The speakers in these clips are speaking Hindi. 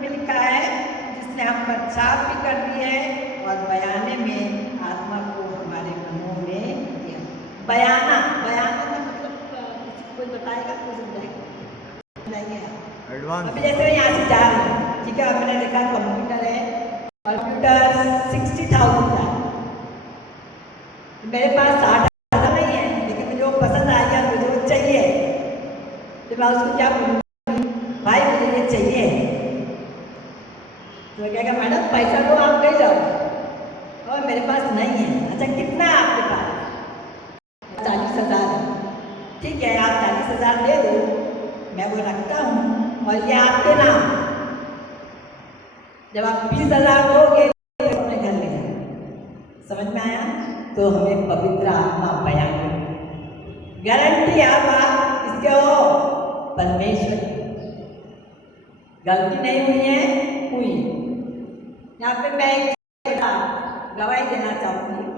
में लिखा है जिसने हम पर छाप भी कर दी है और बयाने में आत्मा को हमारे मनों में दिया। बयाना बयाना का मतलब कोई बताएगा, कोई समझाएगा? नहीं है। एडवांस। अभी जैसे मैं यहाँ से जा रही हूँ, ठीक है, अब मैंने देखा कंप्यूटर है, कंप्यूटर 60,000 का, मेरे पास 60,000 नहीं है, लेकिन मुझे वो पसंद आ गया, मुझे वो चाहिए, तो मैं उसको क्या बोलूँ, भाई मुझे ये चाहिए। तो कहेगा मैडम पैसा दो, आप ले जाओ। और मेरे पास नहीं है। अच्छा कितना है आपके पास? 40,000। ठीक है, आप 40,000 दे दो, मैं वो रखता हूँ और ये आपके नाम। जब आप 20,000 दोगे तो अपने घर ले जाओ। समझ में आया? तो हमें पवित्र आत्मा बयान गारंटी आप इसके हो परमेश्वर, गलती नहीं हुई है, हुई। यहाँ पे मैं एक गवाही देना चाहूँगी।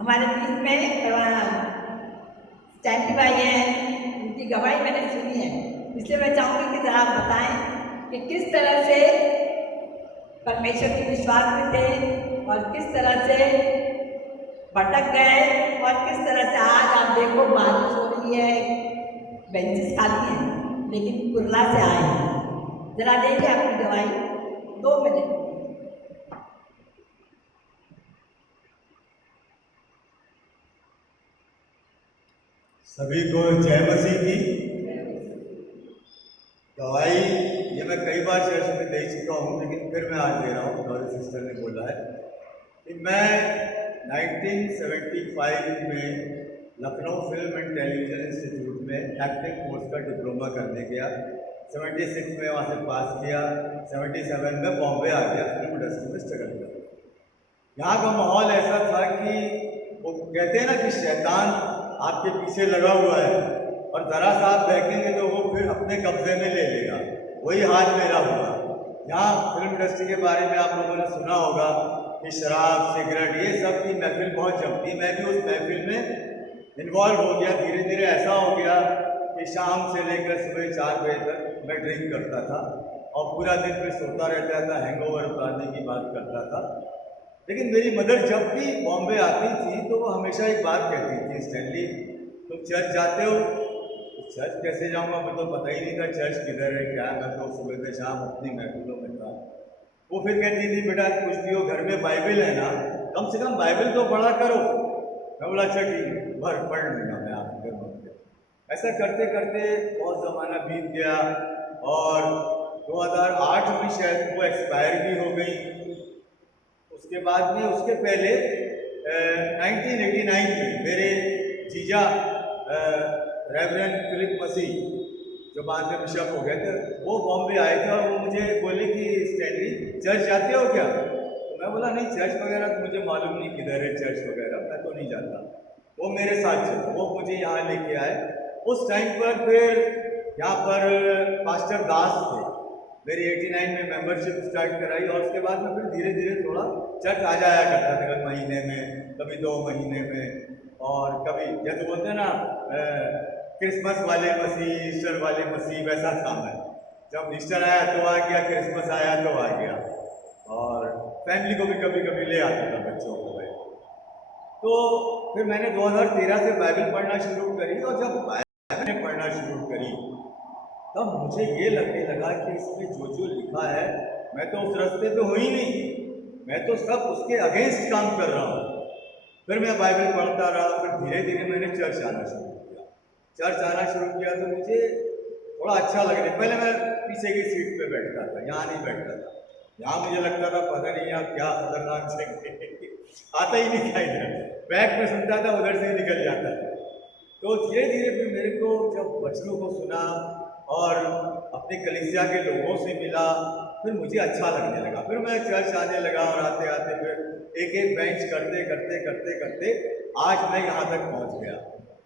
हमारे बीच में स्टैंडी भाई हैं, उनकी गवाही मैंने सुनी है, इसलिए मैं चाहूँगी कि जरा आप बताएं कि किस तरह से परमेश्वर के विश्वास में थे और किस तरह से भटक गए और किस तरह से आज आप देखो बारिश हो रही है, बेंचेस खाली हैं, लेकिन कुर्ला से आए हैं। जरा देंगे आपकी गवाही 2 मिनट। सभी को जय मसीह की गवाही। ये मैं कई बार चर्च में दे चुका हूँ, लेकिन फिर मैं आज दे रहा हूँ। गौरी सिस्टर ने बोला है कि मैं 1975 में Lucknow film and television institute में एक्टिंग कोर्स का डिप्लोमा करने गया। 76 में वहाँ से पास किया। 77 में बॉम्बे आ गया, फिल्म इंडस्ट्री में स्ट्रगल कर। यहाँ का माहौल ऐसा था कि वो कहते हैं ना कि शैतान आपके पीछे लगा हुआ है और ज़रा सा आप बहकेंगे तो वो फिर अपने कब्जे में ले लेगा। वही हाल मेरा हुआ। यहाँ फिल्म इंडस्ट्री के बारे में आप लोगों ने सुना होगा कि शराब, सिगरेट, ये सब की महफिल बहुत जमती। मैं भी उस महफिल में इन्वॉल्व हो गया। धीरे धीरे ऐसा हो गया कि शाम से लेकर सुबह 4 बजे तक मैं ड्रिंक करता था और पूरा दिन फिर सोता रहता था, हैंगओवर उतारने की बात करता था। लेकिन मेरी मदर जब भी बॉम्बे आती थी तो वो हमेशा एक बात कहती थी, स्टैनली तुम चर्च जाते हो? तो चर्च कैसे जाऊँगा, मुझे तो पता ही नहीं था चर्च किधर है क्या है। मैं तो सुबह से शाम अपनी महफिलों में था। वो फिर कहती थी बेटा कुछ भी हो, घर में बाइबल है ना, कम से कम बाइबल तो पढ़ा करो। मैं बोला अच्छा ठीक है, भर पढ़ लूँगा मैं आपके घर में। ऐसा करते करते बहुत ज़माना बीत गया और 2008 में शायद वो एक्सपायर भी हो गई। उसके बाद में, उसके पहले 1989 में मेरे जीजा रेवरेंड फिलिप मसीह, जो बाद में बिशप हो गए थे, वो बॉम्बे आए थे और वो मुझे बोले कि स्टैनली चर्च जाते हो क्या? तो मैं बोला नहीं, चर्च वगैरह तो मुझे मालूम नहीं किधर है चर्च वगैरह, मैं तो नहीं जाता। वो मेरे साथ चले, वो मुझे यहाँ लेके आए। उस टाइम पर फिर यहाँ पर पास्टर दास थे। मेरी 89 में मेंबरशिप स्टार्ट कराई और उसके बाद में फिर धीरे धीरे थोड़ा चर्च आ जाया करता था, कभी महीने में, कभी 2 महीने में, और कभी जैसे बोलते हैं ना क्रिसमस वाले मसीह, ईस्टर वाले मसीह, वैसा था मैं। जब ईस्टर आया तो आ गया, क्रिसमस आया तो आ गया, और फैमिली को भी कभी कभी ले आता था, बच्चों को भाई। तो फिर मैंने 2013 से बाइबल पढ़ना शुरू करी और जब बाइबल पढ़ना शुरू करी तब मुझे ये लगने लगा कि इसमें जो जो लिखा है मैं तो उस रास्ते पे हो ही नहीं, मैं तो सब उसके अगेंस्ट काम कर रहा हूँ। फिर मैं बाइबल पढ़ता रहा। फिर धीरे धीरे मैंने चर्च आना शुरू किया। चर्च आना शुरू किया तो मुझे थोड़ा अच्छा लगने। पहले मैं पीछे की सीट पे बैठता था, यहाँ नहीं बैठता था। यहाँ मुझे लगता था पता नहीं यहाँ क्या खतरनाक से आता ही नहीं था इधर, बैक में सुनता था, उधर से निकल जाता था। तो धीरे धीरे फिर मेरे को जब वचनों को सुना और अपने कलीसिया के लोगों से मिला, फिर मुझे अच्छा लगने लगा। फिर मैं चर्च आने लगा और आते आते फिर एक एक बेंच करते करते करते करते आज मैं यहाँ तक पहुँच गया।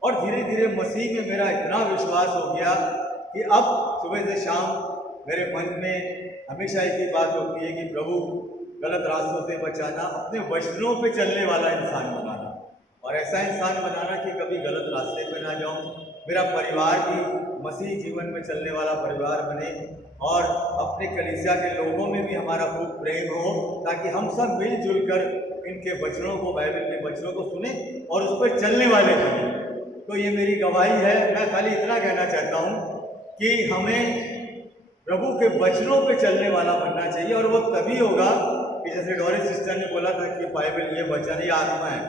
और धीरे धीरे मसीह में मेरा इतना विश्वास हो गया कि अब सुबह से शाम मेरे मन में हमेशा एक ही बात होती है कि प्रभु गलत रास्तों से बचाना, अपने वचनों पे चलने वाला इंसान बनाना और ऐसा इंसान बनाना कि कभी गलत रास्ते पे ना जाऊं, मेरा परिवार भी मसीह जीवन में चलने वाला परिवार बने और अपने कलीसिया के लोगों में भी हमारा खूब प्रेम हो, ताकि हम सब मिलजुल कर इनके वचनों को, बाइबल के वचनों को सुने और उस पर चलने वाले बने। तो ये मेरी गवाही है। मैं खाली इतना कहना चाहता हूँ कि हमें प्रभु के वचनों पे चलने वाला बनना चाहिए, और वो तभी होगा कि जैसे डोरिस सिस्टर ने बोला था कि बाइबल ये वचन, ये आत्मा है।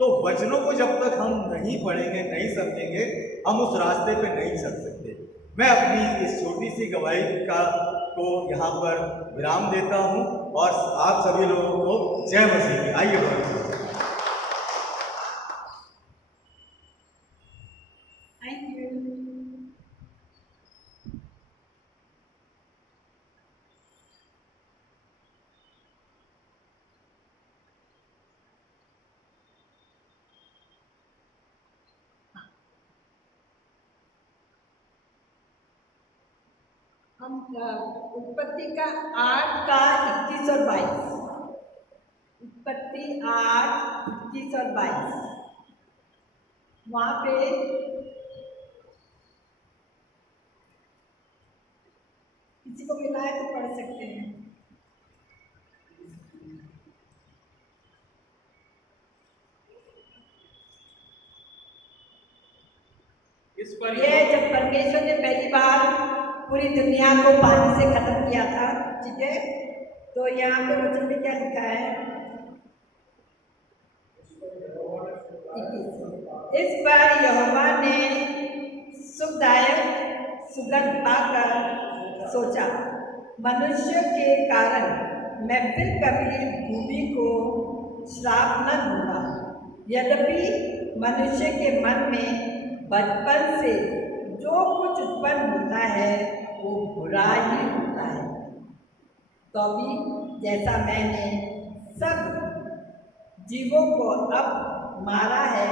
तो वचनों को जब तक हम नहीं पढ़ेंगे, नहीं समझेंगे, हम उस रास्ते पे नहीं चल सकते। मैं अपनी इस छोटी सी गवाही को यहाँ पर विराम देता हूँ और आप सभी लोगों को जय मसीह की। आइए बढ़ो। Thank you. हम उत्पत्ति का 8 का 21 और 22, उत्पत्ति 8, 21 और 22, वहाँ पे किसी को मिला है तो पढ़ सकते हैं। इस पर ये जब परमेश्वर ने पहली बार पूरी दुनिया को पानी से खत्म किया था, ठीक है, तो यहाँ पे वचन में क्या लिखा है? इस पर यहोवा ने सुखदायक सुगंध पाकर सोचा, मनुष्य के कारण मैं फिर कभी भूमि को श्राप न दूंगा। यद्यपि मनुष्य के मन में बचपन से जो कुछ उत्पन्न होता है वो बुरा ही होता है, तो भी जैसा मैंने सब जीवों को अब मारा है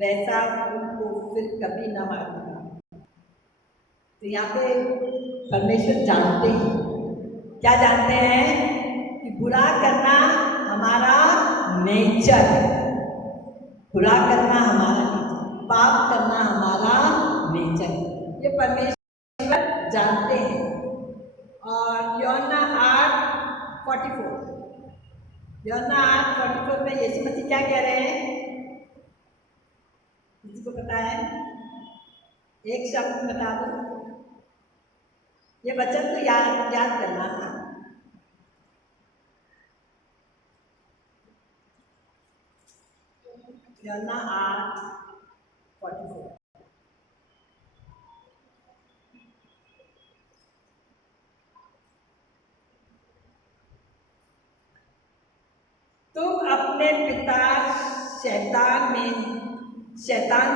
वैसा उनको फिर कभी न मारूंगा। तो यहाँ पे परमेश्वर जानते हैं, क्या जानते हैं? कि बुरा करना हमारा नेचर है, बुरा करना हमारा नेचर, पाप करना हमारा नेचर है, ये परमेश्वर जानते हैं। और यूहन्ना 8:44, यूहन्ना 8:44 में यीशु मसीह क्या कह रहे हैं? किसी को पता है? एक शब्द बता दो। ये वचन तो याद करना था। यूहन्ना 8:44, तुम अपने पिता शैतान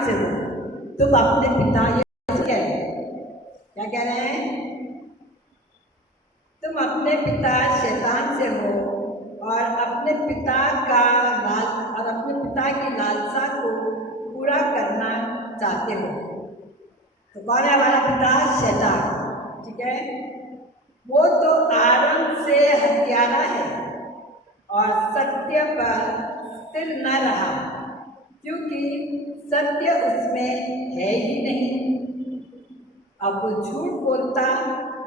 से हो, तुम अपने पिता, क्या कह रहे हैं? तुम अपने पिता शैतान से हो और अपने पिता की लालसा को पूरा करना चाहते हो। तो कौन है हमारा पिता? शैतान, ठीक है। वो तो आरंभ से हत्यारा है और सत्य पर स्थिर न रहा, क्योंकि सत्य उसमें है ही नहीं। अब वो झूठ बोलता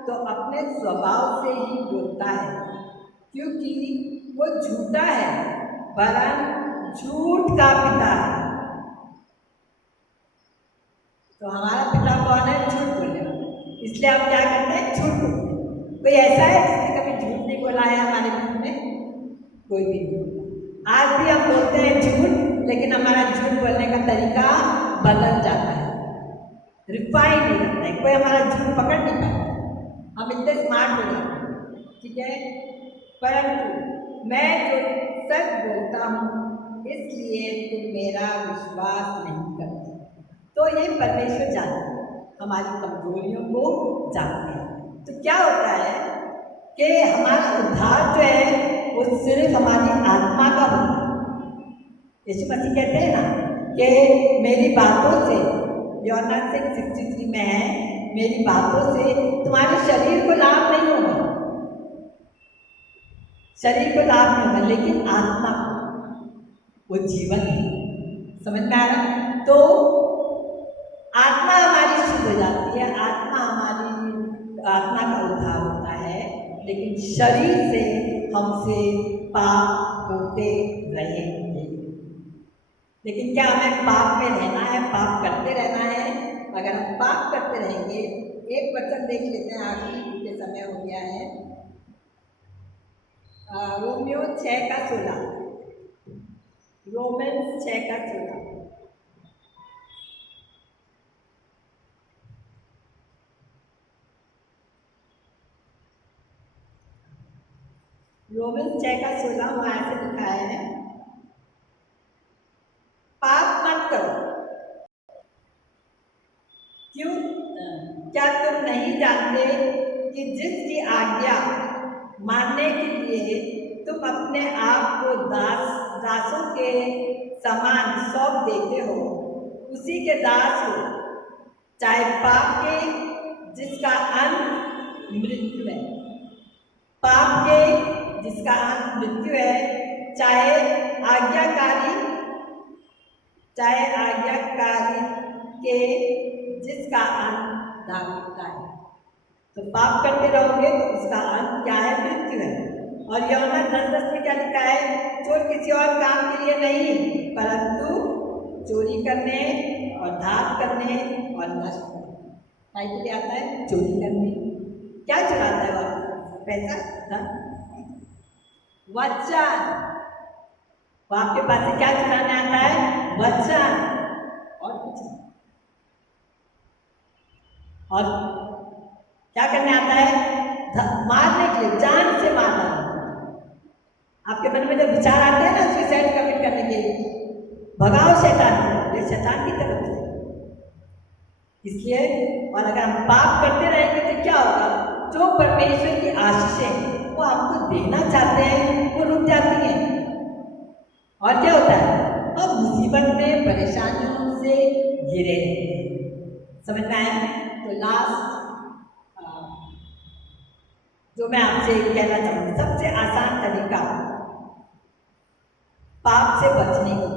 तो अपने स्वभाव से ही बोलता है, क्योंकि वो झूठा है, वरन झूठ का पिता है। तो हमारा पिता कौन है? झूठ बोलने वाला। इसलिए आप क्या करते हैं? झूठ बोलते हैं। कोई ऐसा है जिसने कभी झूठ नहीं बोला है हमारे बीच में? कोई भी नहीं। आज भी हम बोलते हैं झूठ, लेकिन हमारा झूठ बोलने का तरीका बदल जाता है, रिफाइन नहीं होता है, कोई हमारा झूठ पकड़ नहीं पाता, हम इतने स्मार्ट हो जाते हैं, ठीक है। परंतु मैं जो सच बोलता हूँ इसलिए तुम मेरा विश्वास नहीं करते। तो ये परमेश्वर जानते हैं, हमारी कमजोरियों को जानते हैं। तो क्या होता है कि हमारा उद्धार जो है वो सिर्फ हमारी आत्मा का होता है। यीशु मसीह कहते हैं ना कि मेरी बातों से, यूहन्ना 6:63 में है, मेरी बातों से तुम्हारे शरीर को लाभ नहीं होगा, शरीर को लाभ नहीं होगा, लेकिन आत्मा वो जीवन है। समझ में आ रहा? तो आत्मा हमारी शुद्ध हो जाती है, लेकिन शरीर से हमसे पाप होते रहेंगे। लेकिन क्या हमें पाप में रहना है, पाप करते रहना है? अगर हम पाप करते रहेंगे, एक वचन देख लेते हैं, आखिरी के समय हो गया है, रोमियो 6:16, रोमन्स 6:16। रोमन्स 6:16 वहाँ ऐसे लिखा है, पाप मत करो। क्यों? क्या तुम नहीं जानते कि जिसकी आज्ञा मानने के लिए तुम अपने आप को दासों के समान सौंप देते हो, उसी के दास हो, चाहे पाप के जिसका अंत मृत्यु है, पाप के जिसका अंत मृत्यु है, चाहे आज्ञाकारी के जिसका अंत धार्मिकता है। तो पाप करते रहोगे तो उसका अंत क्या है? मृत्यु है। और यूहन्ना 10:10 में क्या लिखा है? चोर किसी और काम के लिए नहीं, परंतु चोरी करने और घात करने और नष्ट करने। क्या के लिए आता है? चोरी करने। क्या चुराता है वो? पैसा, धन, वचन। वो आपके पास से क्या चुराने आता है? वचन, और कुछ नहीं। और क्या करने आता है? मारने के लिए, जान से मारना। आपके मन में जब विचार आते हैं ना सुसाइड कमिट करने के लिए, भगाओ शैतान को, ये शैतान की तरफ से। इसलिए और अगर हम पाप करते रहेंगे तो क्या होगा? जो परमेश्वर की आशीषें वो आपको देना चाहते हैं वो रुक जाती हैं। और क्या होता है? हम मुसीबत में, परेशानियों से घिरे रहते हैं। समझ में आया? तो लास्ट जो मैं आपसे कहना चाहूँगी, सबसे आसान तरीका पाप से बचने की,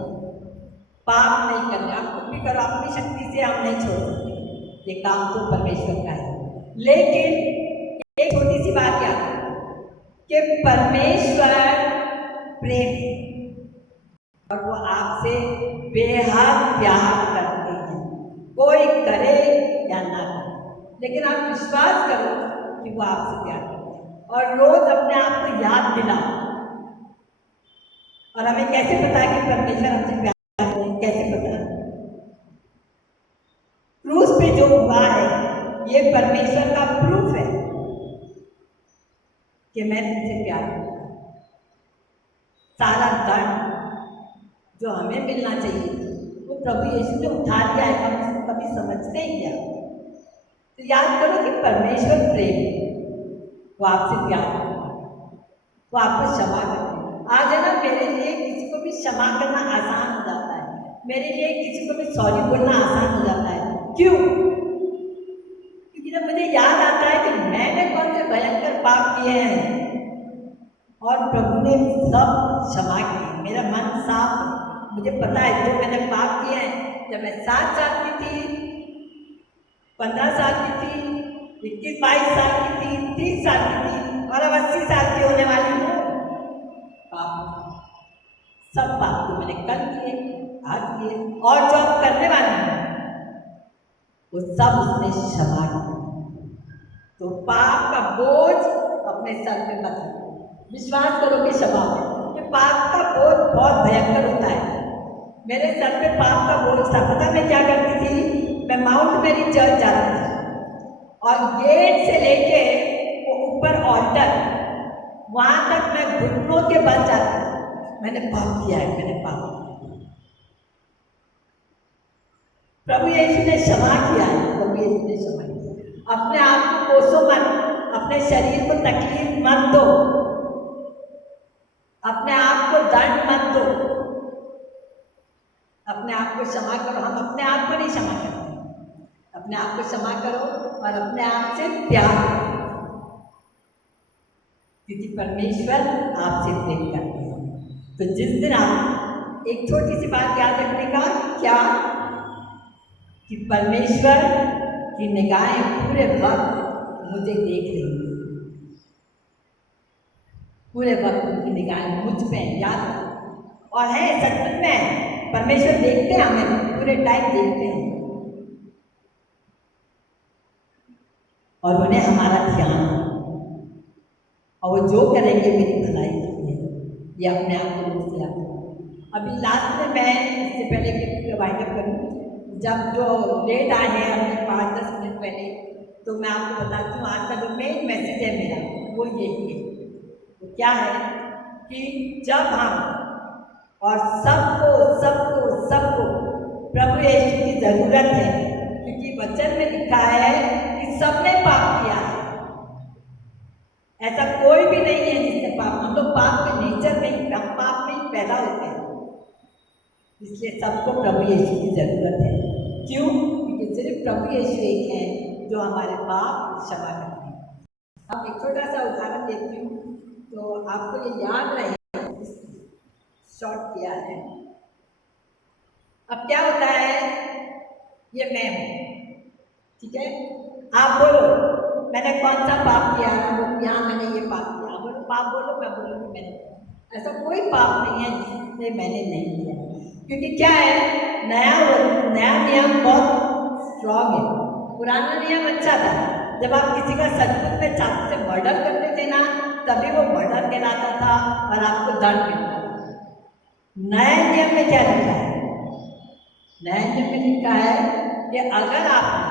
पाप नहीं करना। आप कुछ भी करो, अपनी शक्ति से हम नहीं छोड़ सकते, ये काम तो परमेश्वर का है। लेकिन एक छोटी सी बात याद कि परमेश्वर प्रेम है और वो आपसे बेहद प्यार करते हैं, कोई करे या ना करे, लेकिन आप विश्वास करो कि वो आपसे प्यार करते हैं। और रोज अपने आप को याद दिलाओ। और हमें कैसे पता है कि परमेश्वर हमसे प्यार करते हैं? कैसे पता? क्रूस पे जो हुआ है ये परमेश्वर का प्रूफ है कि मैं तुमसे प्यार करता हूं। सारा दंड जो हमें मिलना चाहिए वो प्रभु यीशु ने उठा लिया है, हम इसको कभी समझते ही क्या? तो याद करो कि परमेश्वर प्रेम है, वो आपसे प्यार करता है, वो आपको क्षमा करता है। आज है ना, मेरे लिए किसी को भी क्षमा करना आसान हो जाता है, मेरे लिए किसी को भी सॉरी बोलना आसान हो जाता है। क्यों? क्योंकि जब मुझे याद आता है कि मैंने कौन से भयंकर पाप किए हैं और प्रभु ने सब क्षमा किए, मेरा मन साफ है, मुझे पता है जो मैंने पाप किए हैं। जब मैं 7 साल की थी, 15 साल की थी, 21-22 साल की थी, 30 साल की थी और अब 80 साल की होने वाली हूँ, पाप सब पाप तो मैंने कल किए, आज किए और जो अब करने वाले हैं वो सब उसने क्षमा किया। तो पाप का बोझ अपने सर पे मत रखो, विश्वास करो कि क्षमा हो। ये पाप का बोझ बहुत भयंकर होता है। मेरे सर पे पाप का बोझ था। पता मैं क्या करती थी? मैं माउंट मेरी चर्च जाती थी और गेट से लेके वो ऊपर ऑल्टर वहां तक मैं घुटनों के बल जाती थी। मैंने पाप किया है, मैंने पाप किया। प्रभु यीशु ने क्षमा किया है, प्रभु यीशु ने क्षमा किया। अपने आप को कोसो मत, अपने शरीर को तकलीफ मत दो, अपने आप को दंड मत दो, अपने आप को क्षमा करो। हम अपने आप को नहीं क्षमा करते, अपने आप को क्षमा करो और अपने आप से प्यार करो, क्योंकि परमेश्वर आपसे प्रेम करते हैं। तो जिस दिन आप एक छोटी सी बात याद रखने का, क्या कि परमेश्वर की निगाहें पूरे वक्त मुझे देख रही हैं। पूरे वक्त उनकी निगाहें मुझ पे हैं, याद रखो। और है सचमुच में परमेश्वर देखते हैं, हमें पूरे टाइम देखते हैं और उन्हें हमारा ध्यान, और वो जो करेंगे मेरी भलाई के लिए, ये अपने आप को मुझसे याद रखो। अभी लास्ट में मैं इससे पहले कि वाइंड अप करूँ, जब जो लेट आए हैं हमने 5-10 मिनट पहले, तो मैं आपको बताती हूँ आज का जो मेन मैसेज है मेरा वो यही है। तो क्या है कि जब हम और सबको सबको सबको प्रभु यीशु की जरूरत है, क्योंकि वचन में लिखा है कि सबने पाप किया है, ऐसा कोई भी नहीं है जिसने पाप, हम लोग पाप के नेचर में ही, हम पाप में ही पैदा होते हैं, इसलिए सबको प्रभु यीशु की जरूरत है। क्यों? क्योंकि सिर्फ प्रभु यीशु एक है जो हमारे पाप क्षमा करते हैं। अब एक छोटा सा उदाहरण देती हूँ तो आपको ये याद रहे, शॉर्ट किया है। अब क्या होता है, ये मैं हूँ, ठीक है, आप बोलो मैंने कौन सा पाप किया, यहाँ मैंने ये पाप किया, बोलो पाप बोलो, मैं बोलूँगी मैंने। ऐसा कोई पाप नहीं है जिससे मैंने नहीं किया, क्योंकि क्या है, नया नियम बहुत स्ट्रॉन्ग है। पुराना नियम अच्छा था, जब आप किसी का सचमुच में चाकू से मर्डर करते थे ना, तभी वो मर्डर कहलाता था और आपको दंड मिलता था। नए नियम में क्या लिखा है? नए नियम में लिखा है कि अगर आपने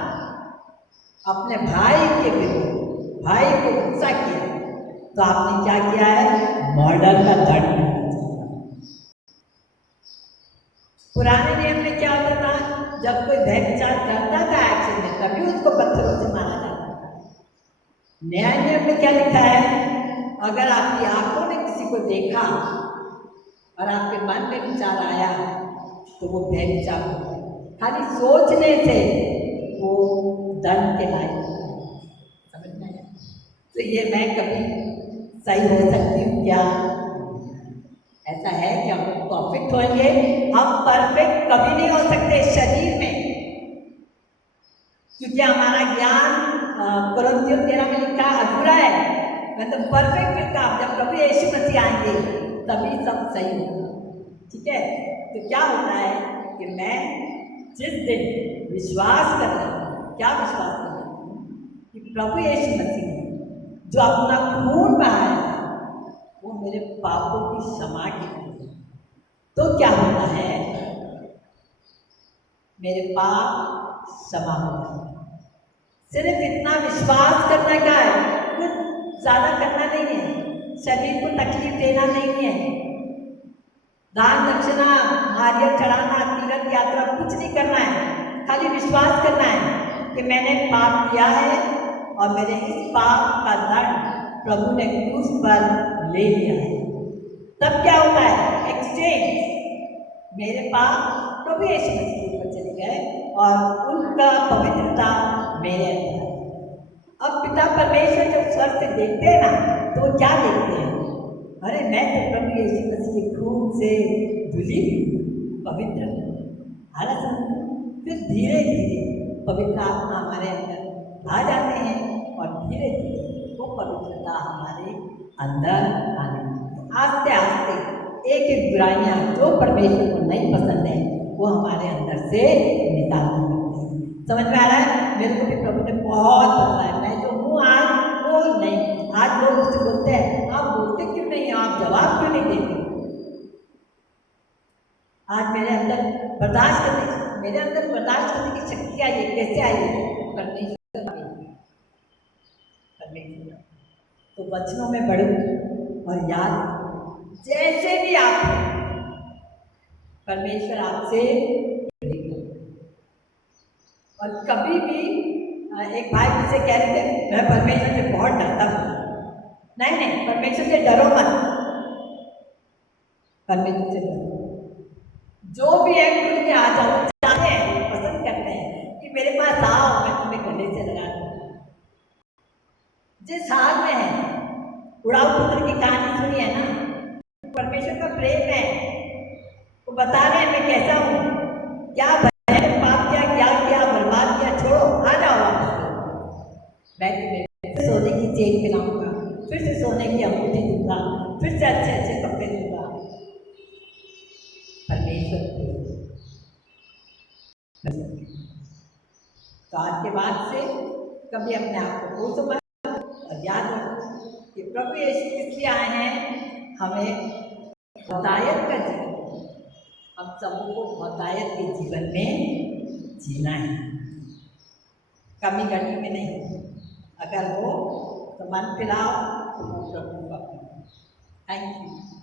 अपने भाई के विरुद्ध भाई को गुस्सा किया तो आपने क्या किया है, मर्डर का दंड मिलना चाहिए। पुराने नियम में क्या होता था, जब कोई व्यभिचार करता था एक्शन में, तभी उसको पत्थरों से मारा जाता था। नया नियम में क्या लिखा है, अगर आपकी आंखों ने किसी को देखा और आपके मन में विचार आया तो वो व्यभिचार होता है। खाली सोचने से वो दंड के लायक होता है, समझ में आया? तो ये मैं कभी सही हो सकती हूँ क्या? ऐसा है कि हम परफेक्ट होंगे? हम परफेक्ट कभी नहीं हो सकते शरीर में, क्योंकि हमारा ज्ञान कोरिन्थियों 13 में लिखा अधूरा है। मतलब परफेक्ट काम जब प्रभु यीशु मसीह आएंगे तभी सब सही होगा, ठीक है? तो क्या होता है कि मैं जिस दिन विश्वास कर रहा हूँ, क्या विश्वास कर रहा हूँ कि प्रभु यीशु मसीह जो अपना खून बहाया वो मेरे पापों की क्षमा के लिए, तो क्या होता है, मेरे पाप क्षमा होता है। सिर्फ इतना विश्वास करना का है, कुछ ज़्यादा करना नहीं है, शरीर को तकलीफ देना नहीं है, दान दक्षिणा नारियल चढ़ाना, तीर्थ यात्रा कुछ नहीं करना है, खाली विश्वास करना है कि मैंने पाप किया है और मेरे इस पाप का दंड प्रभु ने क्रूस पर ले लिया है। तब क्या होता है, एक्सचेंज, मेरे पाप प्रभु यीशु मसीह के ऊपर चले गए और उनका पवित्रता मेरे अंदर। अब पिता परमेश्वर जब स्वर्ग से देखते हैं ना, तो वो क्या देखते हैं, अरे मैं तो प्रभु यीशु मसीह के खून से धुली पवित्र हालत। फिर धीरे धीरे पवित्र आत्मा हमारे अंदर आ जाते हैं और धीरे धीरे वो पवित्रता हमारे अंदर आने, आस्ते आस्ते एक एक बुराइयाँ जो परमेश्वर को नहीं पसंद है वो हमारे अंदर से निकालने लगती है। समझ में आ रहा है? मेरे को भी प्रभु ने बहुत बदला है। मैं जो हूँ आज वो नहीं। आज लोग उससे बोलते हैं आप बोलते क्यों नहीं, आप जवाब क्यों नहीं देते? आज मेरे अंदर बर्दाश्त करने की शक्ति आई है। कैसे आई है? परमेश्वर। तो वचनों में बढ़ो और याद, जैसे भी आप परमेश्वर आपसे, और कभी भी एक भाई मुझसे कह रहे थे मैं परमेश्वर से बहुत डरता हूँ। नहीं, परमेश्वर से डरो मत, परमेश्वर से डरो। जो भी है खुल के आ जाओ, चाहते हैं, पसंद करते हैं कि मेरे पास आओ, मैं तुम्हें गले से लगा दूँ। जिस हाल में है, उड़ाऊ पुत्र की कहानी सुनी है ना, परमेश्वर का प्रेम है, वो बता रहे हैं मैं कैसा हूँ, क्या पाप क्या बर्बाद किया, छोड़ो, आ जाओ वापस। मैं तुम्हें सोने की चेन पिलाऊंगा, फिर से सोने की अंगूठी दूंगा, फिर से अच्छे अच्छे कपड़े दूंगा। परमेश्वर की तो आज के बाद से कभी अपने आप को भूल मत, और याद रखो कि प्रभु यीशु किस लिए आए हैं, हमें हिदायत का जीवन, हम सबको हिदायत के जीवन में जीना है, कमी घटी में नहीं। अगर हो तो मन फिराओ, तो प्रभु का। Thank you.